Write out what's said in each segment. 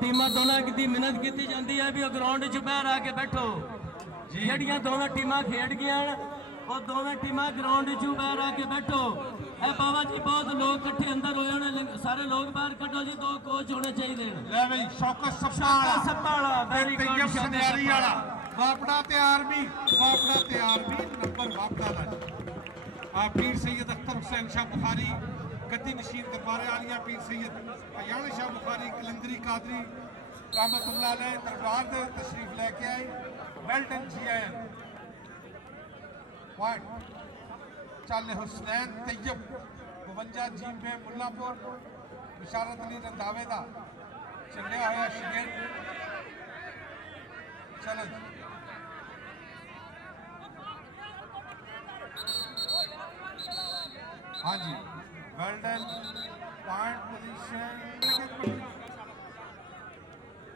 टीमां दोनों की मिहनत की जाती है भी ग्राउंड च बाहर आके बैठो। ਜਿਹੜੀਆਂ ਦੋਵੇਂ ਟੀਮਾਂ ਖੇਡ ਗਈਆਂ ਉਹ ਦੋਵੇਂ ਟੀਮਾਂ ਗਰਾਊਂਡ 'ਚ ਬਾਹਰ ਆ ਕੇ ਬੈਠੋ। ਇਹ ਬਾਬਾ ਜੀ ਬਹੁਤ ਲੋਕ ਇਕੱਠੇ ਅੰਦਰ ਹੋਏ ਹੋਣੇ, ਸਾਰੇ ਲੋਕ ਬਾਹਰ ਕੱਢੋ ਜੀ। ਦੋ ਕੋਚ ਹੋਣੇ ਚਾਹੀਦੇ ਨੇ। ਲੈ ਬਈ ਸ਼ੌਕਤ ਸੱਪਾ ਵਾਲਾ ਵੈਰੀ ਗੁੱਡ ਸ਼ਨਿਆਰੀ ਵਾਲਾ ਵਾਪੜਾ ਤੇ ਆਰਮੀ ਨੰਬਰ ਵਾਪੜਾ ਦਾ ਆ ਪੀਰ ਸੈयद अख्तर हुसैन शाह बुखारी गद्दी नशीन दरबारे आलिया पीर सैयद अयान शाह बुखारी कलंदरी कादरी रहमतुल्लाह अलैह दरबार दे तशरीफ लेके आए। वेल डन जी आयन पॉइंट चल हुसैन तैयब 52 जीबे मुल्लापुर बिशारत अली रंधावे दा चलिया होया शिगिर। चलो हाँ जी वेल डन पॉइंट पोजीशन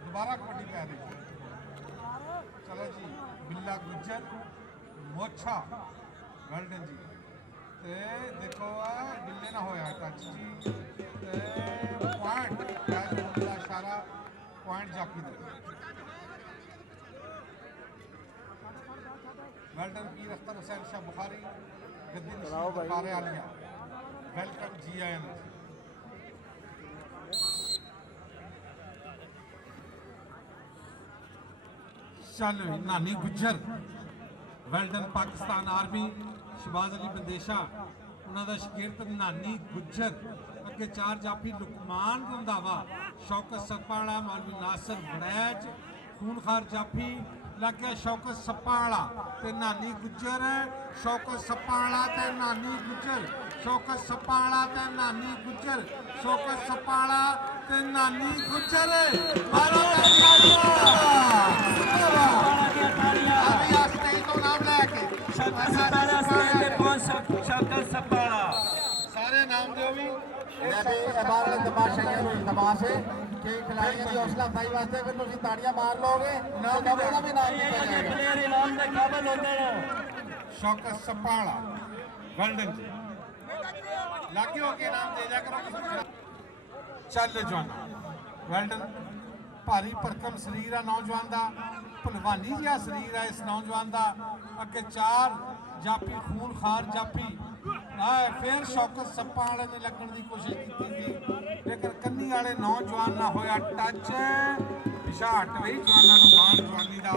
दोबारा कबड्डी पै रही है। चलो जी बिल्ला गुज्जर मोछा वेल डन जी ते देखो बिल्ले ना होया टच जी ते पॉइंट कैच होने का इशारा पॉइंट जाफी दे वेल डन पीर अख्तर हुसैन शाह बुखारी गद्दी नशीन दरबारे आलिया वेलकम जी आयन। चल Nani Gujjar well done Pakistan army Shahbaz Ali Bandesha उन्होंने शगिरद नानी गुज्जर अगे चार जाफी लुकमान रंधावा शौकत सप्पाला मौलवी नासिर वड़ैच खूनखार जाफी लग गया शौकत सप्पाला ते नानी गुज्जर शौकत सप्पाला ते नानी गुज्जर शौकत सप्पाला ते नानी गुज्जर शौकत सप्पाला ते नानी गुज्जर मारो सारे नाम दो भी तमाशे के खिलाड़ियों की हौसला अफजाई वास्ते फिर तुम ताड़ियां मार लोगे ना भी नाम प्लेयर इनाम दे काबिल होंदे ने। शौकत सप्पाला गोल्डन लागे हो के नाम दे दिया करो। चल जवाना वेल्डन भारी भरकम शरीर है नौजवान का भलवानी जिहा शरीर है इस नौजवान का अगे चार जाफी खूनखार जाफी फिर शौकत सप्पा वाले ने लगन की कोशिश की थी लेकिन कन्नी वाले नौजवान ना होया टच पिछा हट गई जवाना मान जवानी का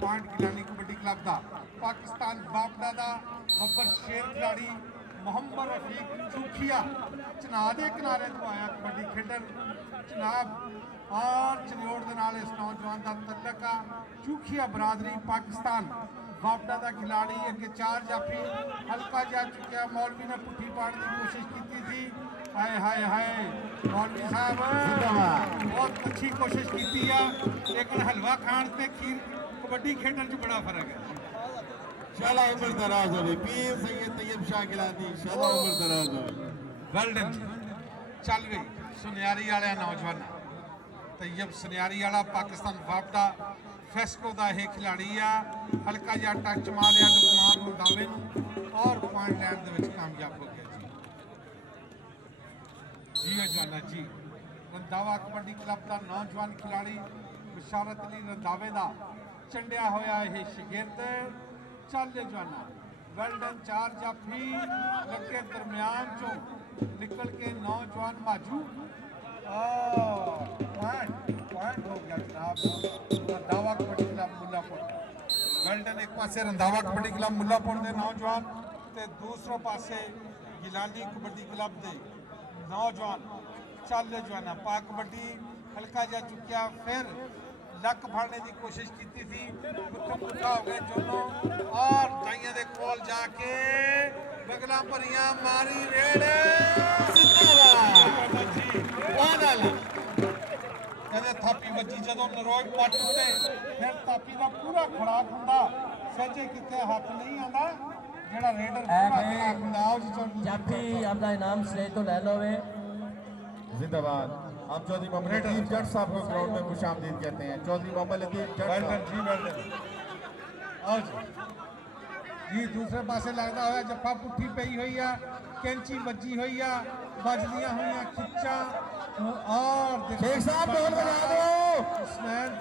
पॉइंट गिलानी कबड्डी क्लब का पाकिस्तान बापड़ा का बब्बर शेर खिलाड़ी मोहम्मद रफीक चूखिया चनाह के किनारे तो आया कबड्डी खेडन चनाब और चनियोड़ के नाल इस नौजवान का तल्लक आ चूखिया बरादरी पाकिस्तान वापड़ा का खिलाड़ी अगे चार जाफी हल्का जा चुकिया मौलवी ने पुट्ठी पाने की कोशिश की थी। हाय हाय हाय मौलवी साहब बहुत अच्छी कोशिश की है लेकिन हलवा खाण से खीर कबड्डी खेडन च बड़ा फर्क है। शाला उम्र दराज हो पीर सैयद तैयब शाह गिलानी शाला उम्र दराज हो वेल डन चल गई सुनियारी वाले नौजवान तैयब सुनियारी वाला पाकिस्तान वापड़ा फेस्को का यह खिलाड़ी आ हल्का जहा टच मारिया लुकमान रंधावे और पॉइंट लैंड के कामयाब हो गया जी जवाना जी। रंधावा कबड्डी क्लब का नौजवान खिलाड़ी बिशारत अली रंधावे का चंडिया होया यह शिगिरद चल जवाना वेल डन चार जाफी लगे दरम्यान चो निकल के नौजवान माजू पॉइंट हो गया जनाब Randhawa kabaddi club Mullapur well done एक पासे रंधावा कबड्डी क्लब मुल्लापुर के नौजवान ते दूसरे पासे गिलानी कबड्डी क्लब के नौजवान चल जवाना पा कबड्डी हल्का जा चुकिया फिर लक फाड़ने की कोशिश की थी पुट्ठा हो गए दोनों और दाइया के कोल जाके बगला भरिया मारी रेड़ कहते थापी बजी जो नरोज पट उठे फिर थापी का पूरा खुराक होंदा सजे कितने हाथ नहीं आता जेड़ा रेडर पूरा खुराक होंदा जाफी अपना इनाम श्रेय तो ले लोवे। जिंदाबाद। हम चौधरी मोहम्मद लतीफ जट साहब को ग्राउंड में खुशामदीद कहते हैं। चौधरी मोहम्मद लतीफ जट जी दूसरे पासे लगता हुआ जफा पुट्ठी पई हुई है कैंची बजी हुई है बजदियां हुई खिच्चा और शेख साहब ढोल बजा दो।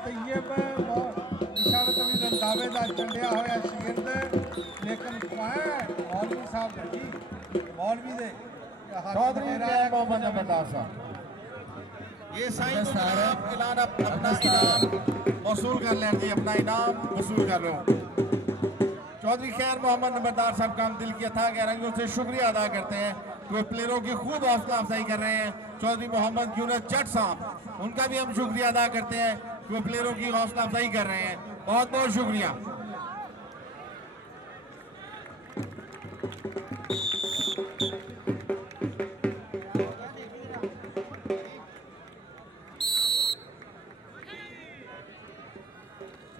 ਤੈयब ਇਸ਼ਾਰਤ ਵੀ ਰੰਦਾਵੇ ਦਾ ਚੰਡਿਆ ਹੋਇਆ ਸ਼ੇਰ ਦੇ ਲੇਕਿਨ ਮੌਲਵੀ ਸਾਹਿਬ ਦਾ ਜੀ ਮੌਲਵੀ ਦੇ चौधरी खैर मोहम्मद नंबरदार साहब ये साईं ऐलान अपना इनाम वसूल कर लें जी, अपना इनाम वसूल कर लो। चौधरी खैर मोहम्मद नंबरदार साहब का हम दिल की अथाह गहराइयों से शुक्रिया अदा करते हैं। वो प्लेयरों की खूब हौसला अफजाई कर रहे हैं। चौधरी मोहम्मद यूनुस जट साहब उनका भी हम शुक्रिया अदा करते हैं। वो प्लेयरों की हौसला अफजाई कर रहे हैं, बहुत बहुत शुक्रिया।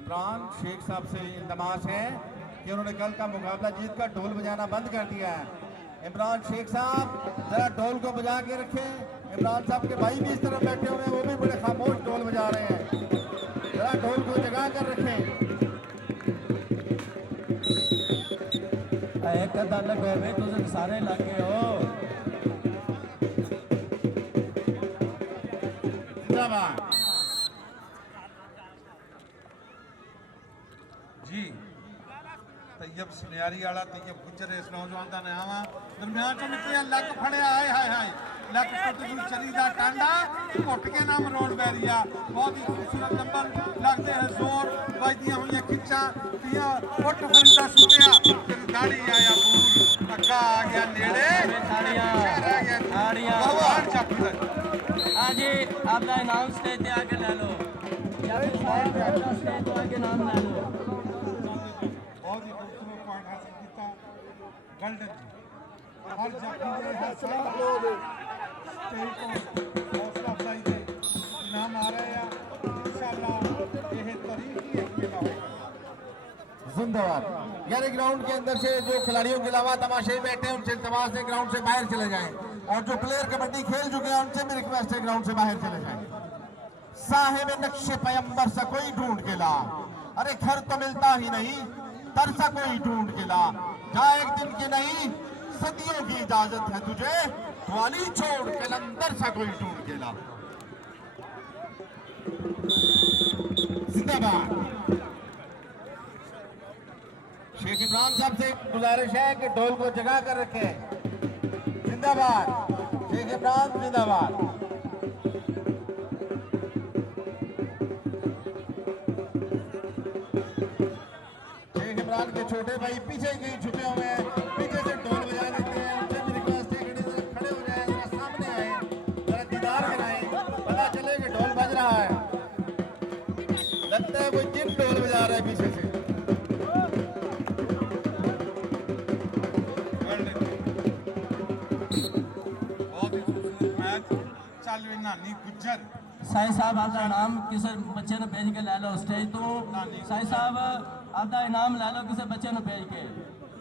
इमरान शेख साहब से इल्तमास है कि उन्होंने कल का मुकाबला जीत कर ढोल बजाना बंद कर दिया है। इमरान शेख साहब जरा ढोल को बजा के रखें। इमरान साहब के भाई भी इस तरफ बैठे हुए हैं, वो भी बड़े खामोश ढोल बजा रहे हैं। जरा ढोल को जगा कर रखें। एक अदा लगे हुए तुम सारे लगे हो। जिंदाबाद जी तैयब सुनियारी वाला तैयब गुजर इस नौजवान का नाम आ दरम्यान चो निकलिया लक फड़िया आए हाय हाय लक टुट गई चली दा टांडा घुट के नाम रोड बैरिया बहुत ही खूबसूरत नंबर लगते हैं जोर बजदियां हुई खिंचा पिया फुट फरीदा सुटिया दाढ़ी आया पूर अक्का आ गया नेड़े ताड़ियां बाहर चक आज आपका इनाम स्टेज पे आके ले लो। स्टेज पे आके नाम ले लो। बहुत ही खूबसूरत पॉइंट हासिल किया गोल्डन जी हर जाफी दे हर स्टेज को हौसला अफजाई दे इनाम आ रहे हैं इंशाअल्लाह यह तारीख ही एक मेला होगा। जिंदाबाद। यानी ग्राउंड के अंदर से जो खिलाड़ियों के अलावा तमाशे बैठे हैं उनसे इल्तमास है ग्राउंड से बाहर चले जाएं, और जो प्लेयर कबड्डी खेल चुके हैं उनसे भी रिक्वेस्ट है ग्राउंड से बाहर चले जाएं। साहिब नक्शे पैगंबर सा कोई ढूंढ के ला, अरे घर तो मिलता ही नहीं तरसा कोई ढूंढ के ला, जा एक दिन की नहीं सदियों की इजाजत है तुझे, वाली छोड़ कलंदर सा कोई ढूंढ के ला। जिंदाबाद। शेख इमरान साहब से गुजारिश है कि ढोल को जगा कर रखें। जिंदाबाद शेख इमरान, जिंदाबाद। शेख इमरान के छोटे भाई पीछे कहीं छुपे हुए हैं, पीछे से ढोल बजा लेते हैं। उनसे भी रिक्वेस्ट है कि खड़े हो जाए, जरा सामने आए, जरा दीदार कराएं, पता चले कि ढोल बज रहा है। लगता है कोई जिन ढोल बजा रहा है पीछे से। नानी गुजर साईं साहब आपका इनाम किसी बच्चे ने भेज के ले लो स्टेज तो। साईं साहब आपका इनाम ले लो किसी बच्चे ने भेज के।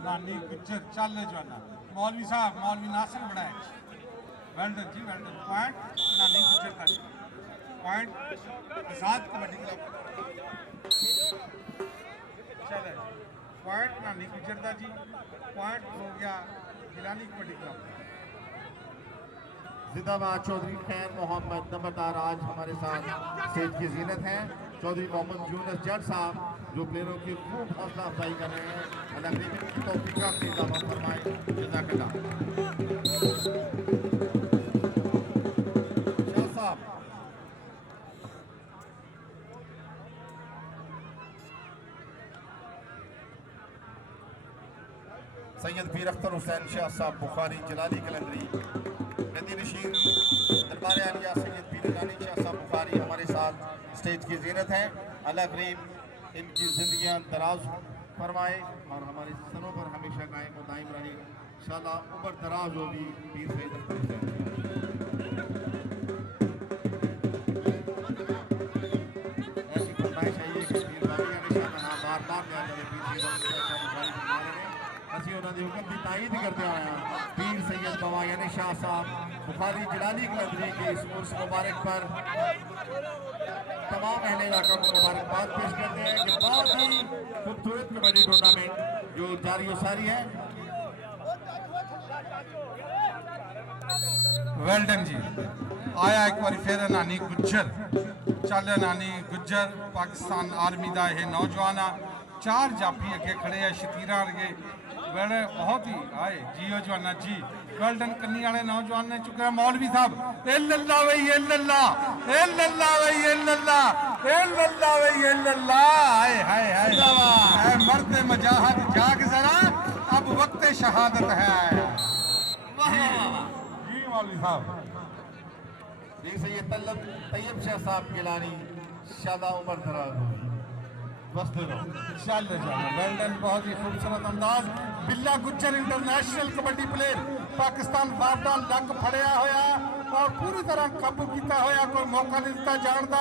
नानी गुजर चल जाना मौलवी साहब मौलवी नासिर बनाए वेल्डन जी वेल्डन पॉइंट नानी गुजर का पॉइंट आजाद कबड्डी क्लब चले पॉइंट नानी गुजर का जी पॉइंट हो गया गिलानी कबड्डी क्लब। जिंदाबाद। चौधरी खैर मोहम्मद नंबरदार आज हमारे साथ स्टेज की जीनत हैं। चौधरी मोहम्मद यूनुस जट साहब जो प्लेयरों की खूब हौसला अफजाई कर रहे हैं, अल्लाह की तौफीक का इजाफा फरमाए। जज़ाकल्लाह। शाह साहब सैयद पीर अख्तर हुसैन शाह साहब बुखारी जलाली कलंदरी नशीर दरबार आलिया सैयद पीर रानी शाह साहब बुखारी हमारे साथ स्टेज की जीनत है। अल्लाह करीम इनकी जिंदगियां दराज फरमाए और हमारे सरों पर हमेशा कायम और दायम रहे इंशाअल्लाह। उम्र दराज होगी पीर सैयद अख्तर हुसैन। ऐसी फरमाइश है ये कि पीर रानी शाह का नाम बार बार लिया जाए। पीर सैयद अख्तर बुखारी फरमा रहे हैं ਅਸੀਂ ਉਹਨਾਂ ਦੇ ਹੁਕਮ ਦੀ ਤਾਈਦ करते आए हैं। पीर सैयद बाबा यानी शाह साहब बुखारी जलाली कलंदरी के इस उर्स मुबारक पर तमाम अहले इलाका को मुबारकबाद पेश करते हैं कि बहुत ही खूबसूरत कबड्डी टूर्नामेंट जो जारी व सारी है। वेल्डन जी आया एक बार फिर नानी गुज्जर चल नानी गुज्जर पाकिस्तान आर्मी का यह नौजवान आ 4 जाफी अगे खड़े है शतीरा अगे बड़े बहुत ही आए जियो जवाना जी गोल्डन कन्नी वाले नौजवान ने चुके मौलवी साहब ए लल्ला भाई ए लल्ला ए लल्ला भाई ए लल्ला ए लल्ला भाई ए लल्ला हाय हाय हाय मर्द मजाहत जाग जरा अब वक्त शहादत है जी मौलवी साहब जैसे ये तैयब शाह साहब गिलानी शादा उमर दराज बस दे दो चल जाना वेल्डन बहुत ही खूबसूरत अंदाज बिल्ला गुज्जर इंटरनेशनल कबड्डी प्लेयर पाकिस्तान बापदा लग फड़िया होया और पूरी तरह काबू किया होया कोई मौका नहीं दिता जानता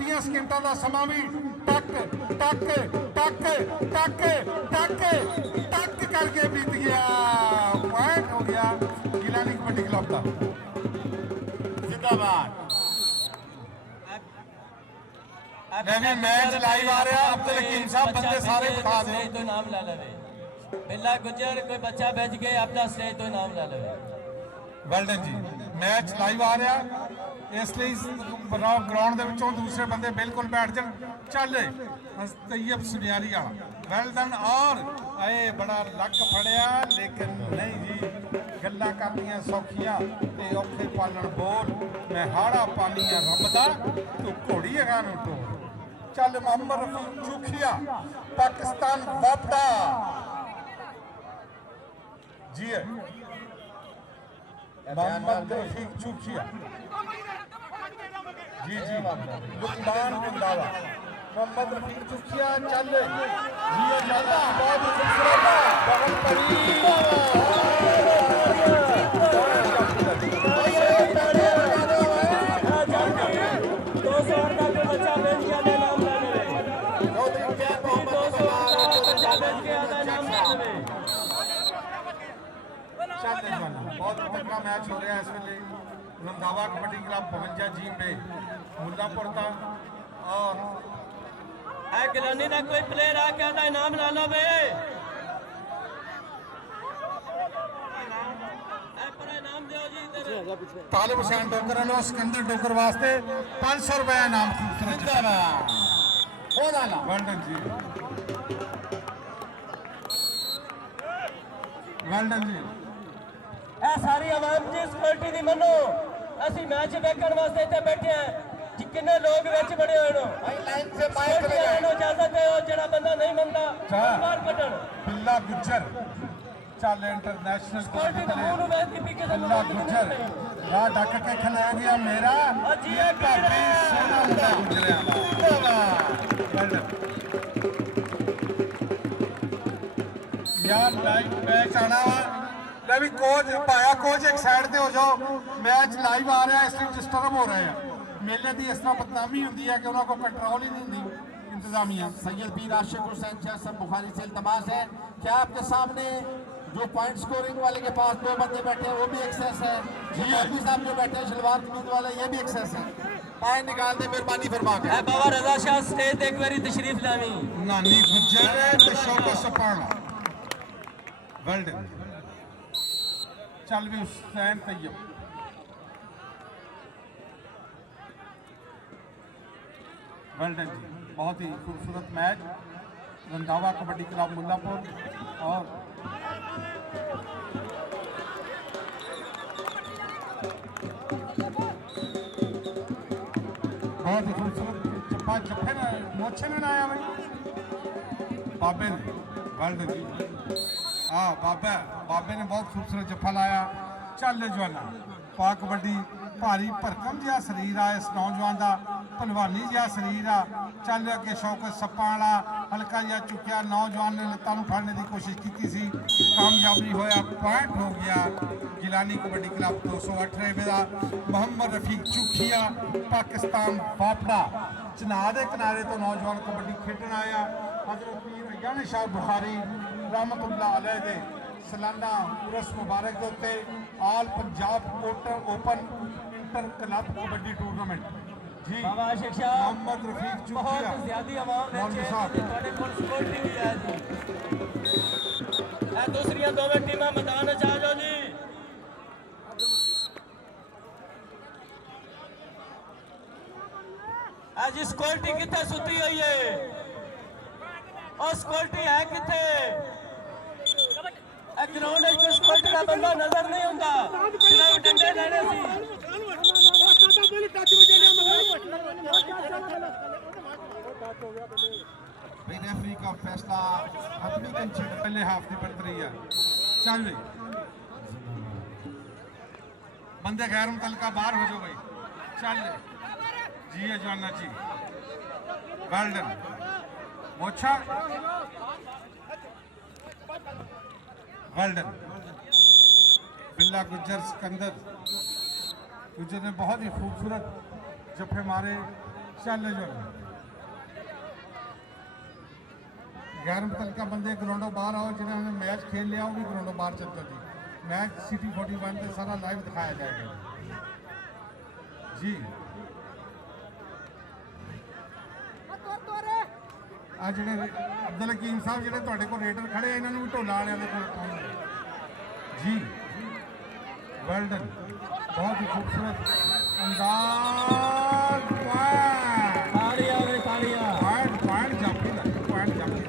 30 सेकंडा का समा भी टक टक टक टक टक टक करके बीत गया पॉइंट हो गया गिलानी कबड्डी क्लब का जिंदाबाद मैं मैच लाइव आ रहा अब्दुल हकीम साहब बंदे सारे बिठा दो तो नाम ला लवे बिल्ला गुज्जर कोई बच्चा भेज के अपना स्टेज तो नाम ला लवे वेल्डन जी मैच लाइव आ रहा इसलिए ग्राउंड के विचों दूसरे बंदे बिल्कुल बैठ जान चल तैयब सुनियारी वाला वेल्डन और ए बड़ा लक फड़िया लेकिन नहीं जी गल्लां करनियां सौखियां ते औखे पालन बोल मैं हाड़ा पानी आ रब दा तू घोड़ी है नूं टोल चल मोहम्मद रफीक चूखिया पाकिस्तान वापदा जी है मोहम्मद रफीक चूखिया जी जी लुकमान जिंदाबाद मोहम्मद रफीक चूखिया चल जी जाता बहुत खूबसूरत बहुत बहुत तगड़ा मैच हो रहा है इस वे रंधावा कबड्डी क्लब 52 जी पे मुल्लापुर का और गिलानी का कोई प्लेयर आके आता इनाम ला लो वे तालिब हुसैन डोगर वालों सिकंदर डोगर वास्ते 500 रुपए इनाम खूबसूरत वेल्डन जी वेल्डन जी सारी आवाम जी सिक्योरिटी दी मनो असि मैच देखने वास्ते इतने बैठे हैं कितने लोग विच बड़े हुए भाई लाइन से बाहर चले जाओ इजाजत है और जड़ा बंदा नहीं मनता बाहर कटण बिल्ला गुज्जर चल इंटरनेशनल बिल्ला गुज्जर राह ढक के खिलाया गया मेरा भाभी सोना मुंडा गुजरिया यार लाइव मैच आना वा ले भी कोच भाया कोच एक साइड पे हो जाओ मैच लाइव आ रहा है इसलिए डिस्टर्ब हो रहे हैं मेले की इस तरह बदनामी होती है कि उन्होंने को कंट्रोल ही नहीं होती इंतजामिया सैयद पीर आशिक हुसैन शाह बुखारी से इल्तमास है क्या आपके सामने जो पॉइंट स्कोरिंग वाले के पास 2 बंदे बैठे हैं वो भी एक्सेस है जी मौलवी साहब जो बैठे हैं शलवार कमीज वाले ये भी एक्सेस है पाए निकाल दे मेहरबानी फरमा के बाबा रजा शाह स्टेज एक बारी तशरीफ लावी नानी गुज्जर ते शौकत सपाना वेल्डन चल भी हुसैन तैयब वेल्डन जी बहुत ही खूबसूरत मैच रंधावा कबड्डी क्लब मुल्लापुर और बहुत ही खूबसूरत चप्पा चप्पे ने मोछे ने आया भाई बाबे ने वेल्डन जी हाँ बाबे ने बहुत खूबसूरत जफ्फा लाया चल जवाना पा कबड्डी भारी भरकम जिहा शरीर आ इस नौजवान का भलवानी जिहा शरीर आ चल अगे शौकत सप्पा वाला हल्का जिहा चुक्या नौजवान ने लत्तां नूं फड़ने की कोशिश की सी कामयाब नहीं होया पॉइंट हो गया गिलानी कबड्डी क्लब 208 रेवे का मोहम्मद रफीक चुखिया पाकिस्तान वापड़ा चनाह के किनारे तो नौजवान कबड्डी खेडन आया हजरत पीर यानी शाह बुखारी रहमतुल्लाह अलैह दे सालाना उरस मुबारक के उत्ते all Punjab open inter club kabaddi tournament जी मोहम्मद रफीक चूखिया मौलवी साहब दूसरिया दोवें टीमां मैदान च आ जाओ जी ਅੱਜ ਸਕਿਉਰਟੀ ਕਿੱਥੇ ਸੁੱਤੀ ਹੋਈ ਹੈ? ਉਹ ਸਕਿਉਰਟੀ ਹੈ ਕਿੱਥੇ? ਇਹ ਗਰਾਊਂਡ ਵਿੱਚ ਸਕਿਉਰਟੀ ਦਾ ਬੰਦਾ ਨਜ਼ਰ ਨਹੀਂ ਹੁੰਦਾ, ਸਿਰਫ ਡੰਡੇ ਲੈਣੇ ਸੀ। रेफरी का फैसला हतमी कंसीडर पहले हाफ की बढ़ रही है। चल भाई बंदे गैर मुतलका बाहर हो जाओ भाई। चल जी है जवाना जी, वेल डन। मोछा वेल डन। बिल्ला गुज्जर सिकंदर गुज्जर ने बहुत ही खूबसूरत जफे मारे। चल जो गैर मुतलका बंदे ग्राउंडों बाहर आओ, जिन्होंने मैच खेल लिया वो भी ग्राउंडों बाहर चलते जी। मैच सिटी 41 पे सारा लाइव दिखाया जाएगा जी। आ ਜਿਹੜੇ ਅਬਦੁਲ ਹਕੀਮ ਸਾਹਿਬ ਜਿਹੜੇ ਤੁਹਾਡੇ ਕੋਲ ਰੇਡਰ ਖੜੇ ਇਹਨਾਂ ਨੂੰ ਵੀ ਢੋਲਾ ਵਾਲਿਆਂ ਦੇ ਕੋਲ ਪਾਉਣ ਜੀ। ਵੈਲ ਡਨ, ਬਹੁਤ ਹੀ ਖੂਬਸੂਰਤ ਅੰਦਾਜ਼। ਤਾੜੀਆਂ ਵੇ ਤਾੜੀਆਂ। ਪੁਆਇੰਟ ਜਾਪੀ ਦਾ ਪੁਆਇੰਟ ਜਾਪੀ।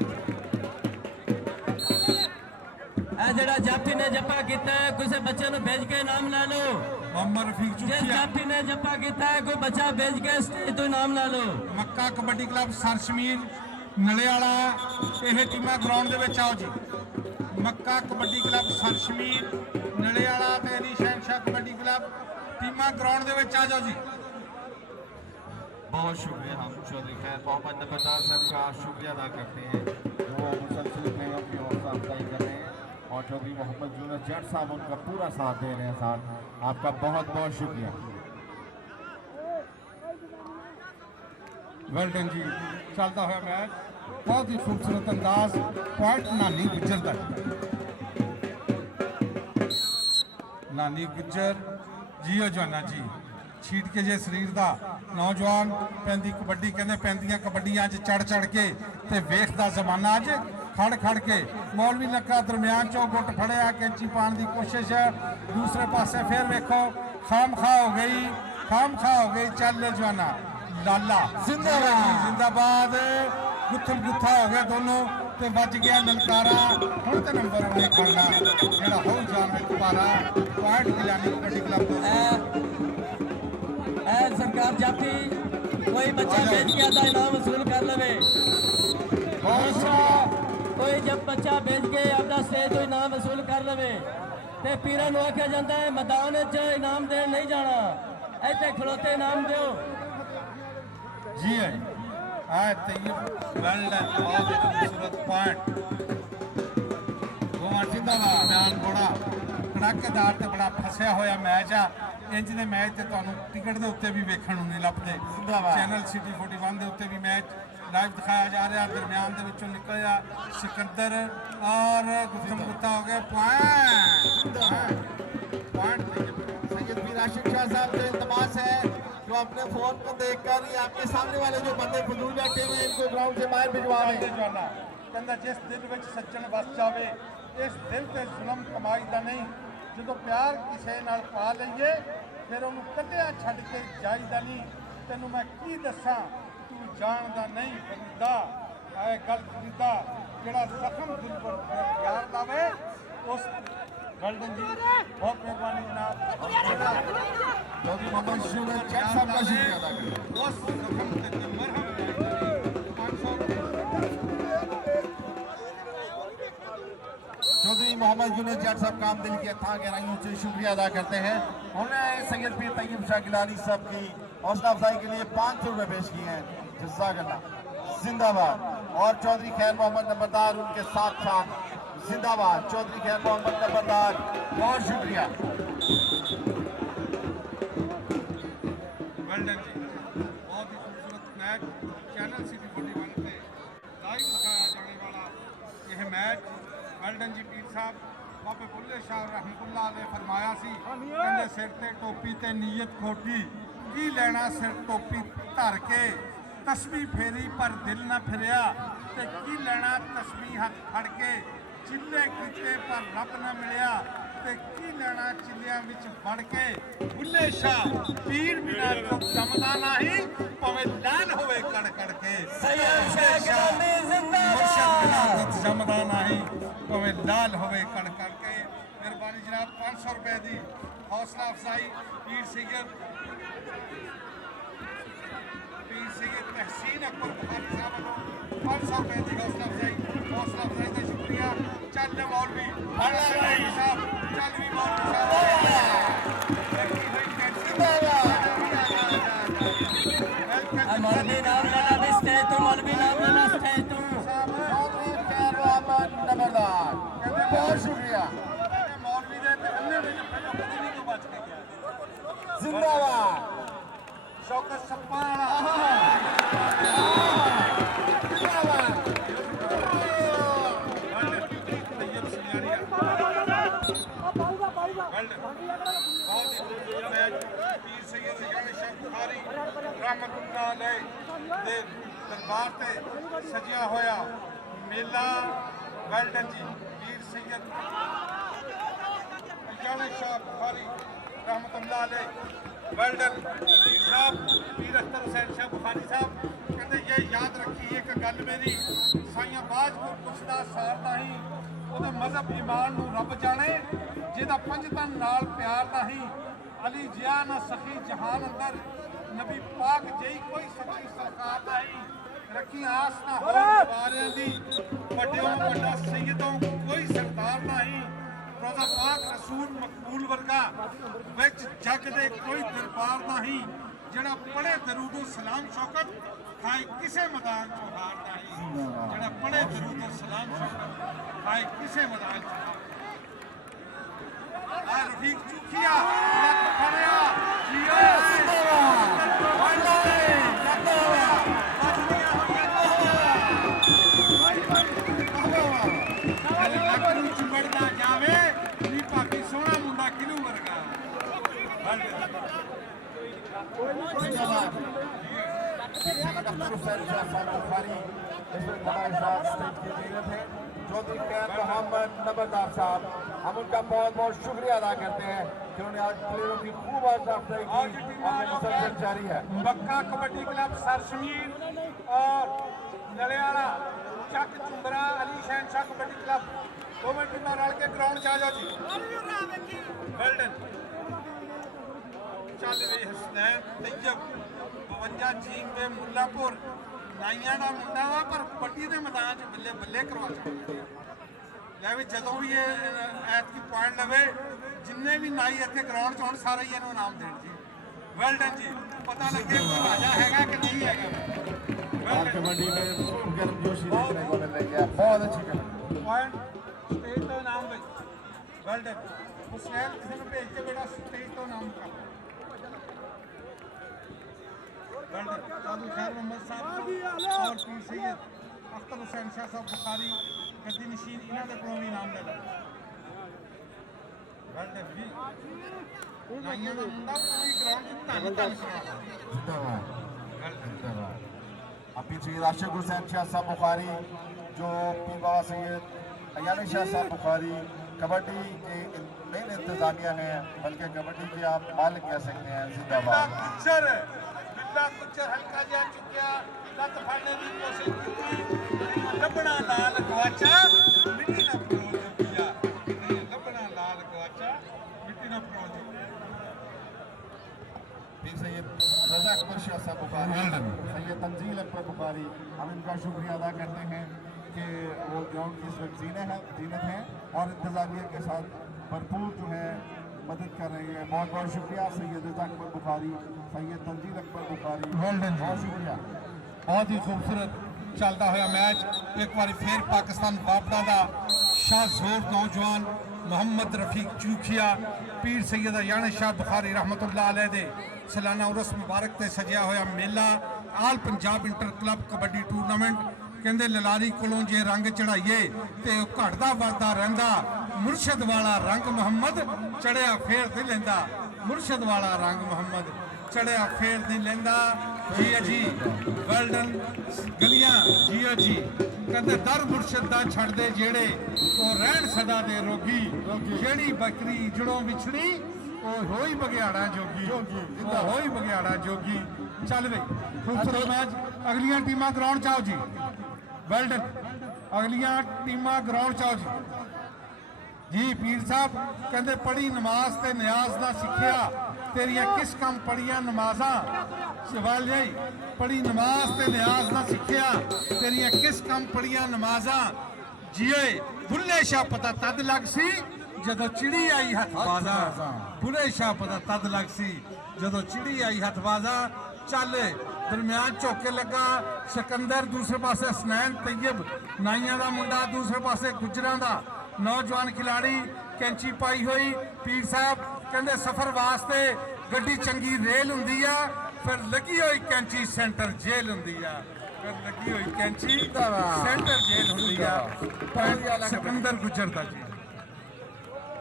ਇਹ ਜਿਹੜਾ ਜਾਫੀ ਨੇ ਜੱਪਾ ਕੀਤਾ ਹੈ, ਕਿਸੇ ਬੱਚੇ ਨੂੰ ਭੇਜ ਕੇ ਇਨਾਮ ਲੈ ਲਓ। मोहम्मद रफीक जिस चुकिया जाफी ने जप्पा किया है, कोई बच्चा भेज के स्टेज तो इनाम ला लो। मक्का कबड्डी क्लब सरशमीर नलेवाला ਇਹ ਟੀਮਾਂ ਗਰਾਊਂਡ ਦੇ ਵਿੱਚ ਆਓ ਜੀ। ਮੱਕਾ ਕਬੱਡੀ ਕਲੱਬ ਸਰਸ਼ਮੀਰ ਨਲੇਵਾਲਾ ਤੇ ਅਲੀ ਸ਼ਹਿਨशाह ਕਬੱਡੀ ਕਲੱਬ ਟੀਮਾਂ ਗਰਾਊਂਡ ਦੇ ਵਿੱਚ ਆ ਜਾਓ ਜੀ। बहुत शुक्रिया, हम चौधरी खैर मोहम्मद नंबरदार साहब का शुक्रिया अदा करते हैं जो मुसलसल में अपनी हौसला अफजाई कर रहे हैं, और चौधरी मोहम्मद यूनुस जट साहब उनका पूरा साथ दे रहे हैं। साथ आपका बहुत बहुत शुक्रिया। वेल डन जी। चलता हुआ मैच, बहुत ही खूबसूरत अंदाज। पॉइंट नानी गुज्जर का, नानी गुज्जर जीओ जवाना जी। छीट के जे शरीर का नौजवान पैंदी कबड्डी कहते पैंदियां कबड्डियां अज चढ़ चढ़ के ते वेखदा जमाना अज खड़ खड़ के। मौलवी लक्का दरम्यान चो गुट फड़िया, कैंची पाने की कोशिश है, दूसरे पासे फिर वेखो खाम खा हो गई, खाम खा हो गई। चल जवाना लाला जिंदाबाद। गुत्थम गुत्था हो गया दोनों ते बच गया ललकारा। हुण ते नंबर उन्हें करना जेड़ा हो जान में पारा। पॉइंट गिलानी कबड्डी क्लब सरकार जाफी कोई बच्चा भेज के आधा इनाम वसूल कर लवे। कोई जब बच्चा भेज के अपना स्टेज तो इनाम वसूल कर लवे ते पीरां नूं आख्या जाता है मैदान च इनाम देन नहीं जाना, इत्थे खड़ोते इनाम दिओ जी है। तैयब वेल डन, बहुत ही खूबसूरत पॉइंट। गोवां जिंदाबाद। मैदान बड़ा कड़ाकेदार ते बड़ा फसिया होया मैच आ। इंज दे मैच ते तुहानूं टिकट दे उत्ते भी वेखण नूं नहीं लभदे। चैनल सिटी 41 दे उत्ते भी मैच लाइव दिखाया जा रहा। दरम्यान दे विचों निकलिया सिकंदर और गुत्थम गुत्था हो गए। पॉइंट सैयद मीर आशिक शाह साहब से इल्तमास है जो अपने फोन को देखकर ही आपके सामने वाले जो बंदे फजूल बैठे हुए इनको ग्राउंड से बाहर भिजवा रहे हैं। कहता जिस दिल में सज्जन बस जावे, इस दिल से जुल्म कमाई का नहीं। जो प्यार किसी नाल पा लईए फिर उन्होंने कटिया छड़ के जाईदा नहीं। तेनों मैं की दसा तू जानदा नहीं फरीदा, ऐ गल फरीदा जेड़ा जख्म दिल पर प्यार दावे उस। गोल्डन जी बहुत मेहरबानी जनाब। चौधरी मोहम्मद यूनुस जट साहब का शुक्रिया अदा करते हैं। उस जख्म ते मरहम चौधरी मोहम्मद यूनुस जट साहब काम दिल की अथाह गहराइयों से शुक्रिया अदा करते हैं। उन्होंने सैयद पीर तैयब शाह गिलानी साहब की हौसला अफजाई के लिए 500 रुपये पेश किए हैं। जज़ाकल्लाह, जिंदाबाद। और चौधरी खैर मोहम्मद नंबरदार उनके साथ साथ जिंदाबाद। चौधरी खैर मोहम्मद नंबरदार बहुत शुक्रिया। वेल्डन जी, बहुत ही खूबसूरत मैच चैनल सिटी 41 पे लाइव दिखाया जाने वाला यह मैच। वेल्डन जी पीर साहब बाबे बुल्ले शाह रहमतुल्लाह अलैह फरमाया सी, कहंदे सिर ते टोपी ते नीयत खोटी, की लेना सिर टोपी धर के, तस्बीह फेरी पर दिल न फिरिया, ते की लेना तस्बीह हथ फड़ के, चिल्ले कीते पर रब न मिलिया, ते ਤੇ ਕੀ ਲੈਣਾ ਚਿੱਲਿਆਂ ਵਿੱਚ ਵੜ ਕੇ ਬੁੱਲੇ ਸ਼ਾਹ ਪੀਰ ਬਿਨਾ ਤੋਂ ਜੰਮਦਾ ਨਹੀਂ ਭਾਵੇਂ ਲਾਲ ਹੋਵੇ ਕੜ ਕੜ ਕੇ ਸੈਯਦ ਸ਼ਾਹ ਗਿਲਾਨੀ ਜ਼ਿੰਦਾਬਾਦ ਜੰਮਦਾ ਨਹੀਂ ਭਾਵੇਂ ਲਾਲ ਹੋਵੇ ਕੜ ਕੜ ਕੇ ਮਿਹਰਬਾਨੀ ਜਨਾਬ 500 ਰੁਪਏ ਦੀ ਹੌਸਲਾ ਅਫਜ਼ਾਈ ਪੀਰ ਸੈਯਦ तहसीन अकबर बुखारी साहब 500 रुपए की हौसला अफजाई का शुक्रिया। चल मौलवी साहब चल भी मौलवी मौलवी नाम लेना भी स्टेज तो मौलवी नाम लेना स्टेज तो बहुत शुक्रिया मौलवी दे अन्ने में कभी नहीं को बच के गया जिंदाबाद शौकत सप्पाला दरबार से सजिया होया मेला वेल्डन जी पीर सैयद शाह बुखारी रहमतुल्लाह अलैह वेल्डन पीर साहब पीर अख्तर हुसैन शाह बुखारी साहब कहते ये याद रखी एक गल मेरी साइयां बाज को पुछदा सार नहीं ਉਹਦੇ ਮਜ਼ਹਬ ਈਮਾਨ ਨੂੰ ਰੱਬ ਜਾਣੇ ਜਿਹਦਾ ਪੰਜਤਨ ਨਾਲ ਪਿਆਰ ਨਹੀਂ ਅਲੀ ਜਿਆ ਨਾ ਸਖੀ ਜਹਾਨ ਅੰਦਰ ਨਬੀ ਪਾਕ ਜਈ ਕੋਈ ਸੱਚੀ ਸਰਕਾਰ ਨਹੀਂ ਰੱਖੀ ਆਸ ਨਾ ਹੋ ਵਾਰਿਆਂ ਦੀ ਵੱਡਿਓਂ ਵੱਡਾ ਸੈਯਦੋਂ ਕੋਈ ਸਰਦਾਰ ਨਹੀਂ ਰੋਜ਼ਾ ਪਾਕ ਰਸੂਲ ਮਕਬੂਲ ਵਰਗਾ ਵਿੱਚ ਜੱਗ ਦੇ ਕੋਈ ਦਰਬਾਰ ਨਹੀਂ ਜਿਹੜਾ ਪੜੇ ਦਰੂਦ ਸਲਾਮ ਸ਼ੌਕਤ ਖਾਏ ਕਿਸੇ ਮੈਦਾਨ ਚੋਂ ਹਾਰ ਨਹੀਂ ਜਿਹੜਾ ਪੜੇ ਦਰੂਦ ਸਲਾਮ ਸ਼ੌਕਤ खाए किसे मैदान रफीक चुकिया चिमड़ता जावे पाकी सोना मुंडा किनू वर्गा चौधरी कैद मोहम्मद नंबरदार साहब हम उनका बहुत बहुत शुक्रिया अदा करते हैं कि उन्होंने आज प्लेयरों की खूब हौसला अफजाई की और मुसलसल जारी है। बक्का कबड्डी क्लब सरशमीर और नलियाला चक चुंबरा अली शहन शाह कबड्डी क्लब दोवें टीमां रल के ग्राउंड च आ जाओ जी वेल्डन चल वे हसनैन तैयब 52 जींग में मुल्लापुर नाइया का मुंडा वा पर कबड्डी के मैदान च बल्ले बल्ले करवा सकते लै भी जो भी ये ऐतकी पॉइंट लवे जिन्ने भी नाई इतने ग्राउंड च सारे ही इन्हों इनाम देन जी वेल्डन जी पता लगे कोई राजा है कि नहीं है कबड्डी में गर्मजोशी देखने को मिल रही है बहुत अच्छी पॉइंट स्टेज तो इनाम भाई वेल्डन हुसैन किसी ने भेज के बेटा स्टेज तो इनाम कर खैर मोहम्मद साहब और पीर सैयद अख्तर हुसैन शाह साहब बुखारी गद्दी नशीन इन्होंने को भी इनाम ले लो नाइयां दा मुंडा पूरी ग्राउंड च धन जिंदाबाद अब पीछे राशिद हुसैन शाह साहब बुखारी जो पीर बाबा सैयद अयानी शाह साहब बुखारी कबड्डी के मेन इंतजामिया हैं बल्कि कबड्डी के आप मालिक कह सकते हैं जिंदाबाद कुचर हल्का जा चुकिया लत फाड़ने की कोशिश की लबड़ा लाल गवाचा मिट्टी ना परोज दिया लबड़ा लाल गवाचा मिट्टी ना परोज पीर सैयद रज़ा अकबर शाह साहब बुखारी सैयद तंजील अकबर बुखारी हम इनका शुक्रिया अदा करते हैं कि वो ग्राउंड की इस वक्त जीनत है और इंतजामिया के साथ भरपूर जो है मदद कर रही है। बहुत बहुत शुक्रिया सैयद रज़ा अकबर बुखारी सैयद तंजील अकबर बुखारी बहुत शुक्रिया। बहुत ही खूबसूरत चलता हुआ मैच एक बार फिर पाकिस्तान वापदा का शाहजोर नौजवान मोहम्मद रफीक चूखिया पीर सैयद अयानी शाह बुखारी रहमतुल्लाह अलैह दे सालाना उरस मुबारक ते सजिया होया मेला all Punjab inter club kabaddi tournament कहते ललारी कोलों जे रंग चढ़ाइए तो घटदा वधदा रहिंदा मुर्शद वाला रंग मुहम्मद चढ़िया फेर नहीं लेंदा मुर्शद वाला रंग मुहम्मद चढ़िया फेर नहीं लेंदा जी जी वेल्डन गलियां जी जी ਕਹਿੰਦੇ ਦਰ ਮੁਰਸ਼ਿਦ ਦਾ ਛੱਡਦੇ ਜਿਹੜੇ ਉਹ ਰਹਿਣ ਸਦਾ ਦੇ ਰੋਗੀ ਜਿਹੜੀ ਬੱਕਰੀ ਜੜੋਂ ਵਿਛੜੀ ਉਹ ਹੋਈ ਬਗਿਆੜਾ ਜੋਗੀ ਉਹ ਹੋਈ ਬਗਿਆੜਾ ਜੋਗੀ ਚੱਲ ਬਈ ਖੂਬਸੂਰਤ ਮੈਚ ਅਗਲੀਆਂ ਟੀਮਾਂ ਗਰਾਊਂਡ 'ਚ ਆਓ ਜੀ ਵੈਲ ਡਨ ਅਗਲੀਆਂ ਟੀਮਾਂ ਗਰਾਊਂਡ 'ਚ ਆਓ ਜੀ ਪੀਰ ਸਾਹਿਬ ਕਹਿੰਦੇ ਪੜ੍ਹੀ ਨਮਾਜ਼ ਤੇ ਨਿਆਜ਼ ਦਾ ਸਿੱਖਿਆ ਤੇਰੀਆਂ ਕਿਸ ਕੰਮ ਪੜੀਆਂ ਨਮਾਜ਼ਾਂ ਸਵਾਲ ਜੀ ਪੜ੍ਹੀ ਨਮਾਜ਼ ਤੇ ਨਿਆਜ਼ ਦਾ ਸਿੱਖਿਆ ਤੇਰੀਆਂ ਕਿਸ ਕੰਮ ਪੜੀਆਂ ਨਮਾਜ਼ਾਂ ਜੀਏ ਬੁੱਲੇ ਸ਼ਾਹ ਪਤਾ ਤਦ ਲੱਗ ਸੀ ਜਦੋਂ ਚਿੜੀ ਆਈ ਹੱਥ ਬਾਜ਼ਾ ਬੁੱਲੇ ਸ਼ਾਹ ਪਤਾ ਤਦ ਲੱਗ ਸੀ ਜਦੋਂ ਚਿੜੀ ਆਈ ਹੱਥ ਬਾਜ਼ਾ ਚੱਲ ਦਰਮਿਆਨ ਝੋਕੇ ਲੱਗਾ ਸਿਕੰਦਰ ਦੂਸਰੇ ਪਾਸੇ ਹਸਨੈਨ ਤੈयब ਨਾਈਆਂ ਦਾ ਮੁੰਡਾ ਦੂਸਰੇ ਪਾਸੇ ਗੁਜਰਾਂ ਦਾ ਨੌਜਵਾਨ ਖਿਲਾੜੀ ਕੈਂਚੀ ਪਾਈ ਹੋਈ ਪੀਰ ਸਾਹਿਬ ਕਹਿੰਦੇ ਸਫ਼ਰ ਵਾਸਤੇ ਗੱਡੀ ਚੰਗੀ ਰੇਲ ਹੁੰਦੀ ਆ ਫਿਰ ਲੱਗੀ ਹੋਈ ਕੈਂਚੀ ਸੈਂਟਰ ਜੇਲ੍ਹ ਹੁੰਦੀ ਆ ਫਿਰ ਲੱਗੀ ਹੋਈ ਕੈਂਚੀ ਸੈਂਟਰ ਜੇਲ੍ਹ ਹੁੰਦੀ ਆ ਸਿਕੰਦਰ ਗੁਜਰ ਦਾ ਜੀ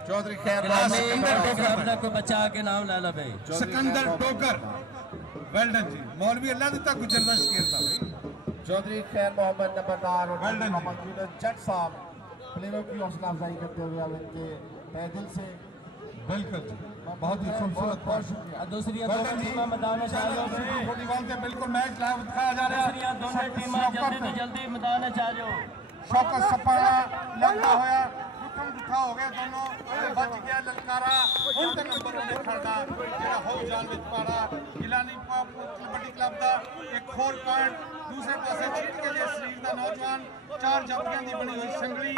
चौधरी खैर अपना को बचा के नाम ले लो भाई सिकंदर डोगर वेल डन जी मौलवी अल्लाह दिता गुजर दा शकीर था भाई चौधरी खैर मोहम्मद नंबरदार और Well done, मोहम्मद यूनुस जट साहब प्लेयरों की हौसला अफजाई करते हुए अब इनके तहे दिल से बिल्कुल जी बहुत ही खूबसूरत बहुत शुक्रिया दूसरी दोनों टीमां मैदान में आ जाओ फुटबॉल के बिल्कुल मैच लाइव दिखाया जा रहा दूसरी दोनों टीमां जल्दी तो जल्दी मैदान में आ जाओ शौकत सपाड़ा लगता होया हुक्म दिखा हो गया दोनों बच गया ललकारा ਹੁਣ ਤੇ ਨੰਬਰ ਉਹਨੇ ਖੜਦਾ ਜਿਹੜਾ ਹੋ ਜਾਨ ਵਿੱਚ ਪਾੜਾ ਗਿਲਾਨੀ ਕਬੱਡੀ ਕਲੱਬ ਦਾ ਇੱਕ ਹੋਰ ਪੁਆਇੰਟ ਦੂਸਰੇ ਪਾਸੇ ਛਿੱਟ ਕੇ ਜੇ ਸਰੀਰ ਦਾ ਨੌਜਵਾਨ ਚਾਰ ਜਾਫੀਆਂ ਦੀ ਬਣੀ ਹੋਈ ਸੰਗਲੀ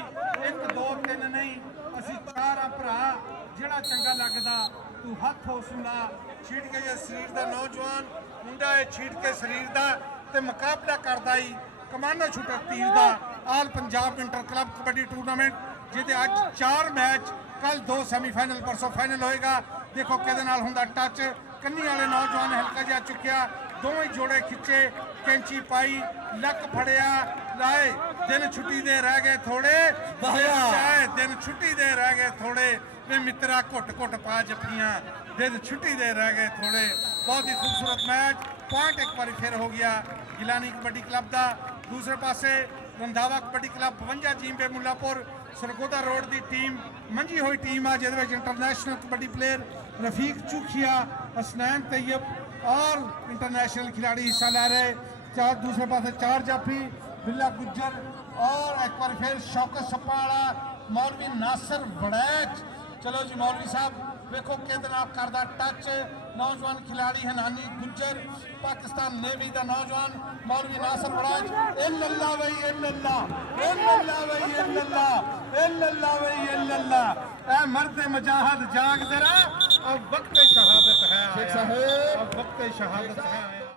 1 2 3 ਨਹੀਂ ਅਸੀਂ ਚਾਰ ਆ ਭਰਾ ਜਿਹੜਾ ਚੰਗਾ ਲੱਗਦਾ ਤੂੰ ਹੱਥ ਹੋਸੂਲਾ ਛਿੱਟ ਕੇ ਜੇ ਸਰੀਰ ਦਾ ਨੌਜਵਾਨ ਮੁੰਡਾ ਇਹ ਛਿੱਟ ਕੇ ਸਰੀਰ ਦਾ ਤੇ ਮੁਕਾਬਲਾ ਕਰਦਾ ਹੀ ਕਮਾਨਾ ਛੁੱਟਾ ਤੀਰ ਦਾ all Punjab inter club kabaddi tournament ਜਿਹਦੇ ਅੱਜ 4 ਮੈਚ ਕੱਲ 2 ਸੈਮੀਫਾਈਨਲ ਪਰਸੋਂ ਫਾਈਨਲ ਹੋਏਗਾ ਦੇਖੋ ਕਿਹਦੇ ਨਾਲ ਹੁੰਦਾ ਟੱਚ ਕੰਨੀ ਵਾਲੇ ਨੌਜਵਾਨ ਹਲਕਾ ਜਿਹਾ ਚੁੱਕਿਆ ਦੋਵੇਂ ਜੋੜੇ ਖਿੱਚੇ ਕੈਂਚੀ ਪਾਈ ਲੱਕ ਫੜਿਆ ਲਾਏ ਦਿਨ ਛੁੱਟੀ ਦੇ ਰਹਿ ਗਏ ਥੋੜੇ ਦਿਨ ਛੁੱਟੀ ਦੇ ਰਹਿ ਗਏ ਥੋੜੇ ਵੇ ਮਿੱਤਰਾ ਘੁੱਟ ਘੁੱਟ ਪਾ ਜੱਫੀਆਂ ਦਿਨ ਛੁੱਟੀ ਦੇ ਰਹਿ ਗਏ ਥੋੜੇ ਬਹੁਤ ਹੀ ਖੂਬਸੂਰਤ ਮੈਚ ਪੁਆਇੰਟ ਇੱਕ ਵਾਰੀ ਫਿਰ ਹੋ ਗਿਆ ਗਿਲਾਨੀ ਕਬੱਡੀ ਕਲੱਬ ਦਾ ਦੂਸਰੇ ਪਾਸੇ ਰੰਧਾਵਾ ਕਬੱਡੀ ਕਲੱਬ 52 ਜੀਂਬੇ ਮੁੱਲਾਪੁਰ ਸਰਗੋਦਾ ਰੋਡ ਦੀ ਟੀਮ ਮੰਝੀ ਹੋਈ ਟੀਮ ਆ ਜਿਹਦੇ ਵਿੱਚ ਇੰਟਰਨੈਸ਼ਨਲ ਕਬੱਡੀ ਪਲੇਅਰ रफीक चूखिया हसनैन तैयब और इंटरनेशनल खिलाड़ी हिस्सा ले रहे चार दूसरे पास 4 जाफी बिल्ला गुज्जर और एक बार फिर शौकत सपाड़ा मौलवी नासिर वड़ैच चलो जी मौलवी साहब देखो किहदे नाल करदा टच नौजवान खिलाड़ी हनानी गुज्जर पाकिस्तान नेवी का नौजवान मौलवी नासिर वड़ैच इल्लल्लाह वही इल्लल्लाह इल्लल्लाह वही इल्लल्लाह इल्लल्लाह वही इल्लल्लाह ए मर्द मुजाहिद जाग जरा अब वक्त शहादत है शेख साहब अब वक्त शहादत है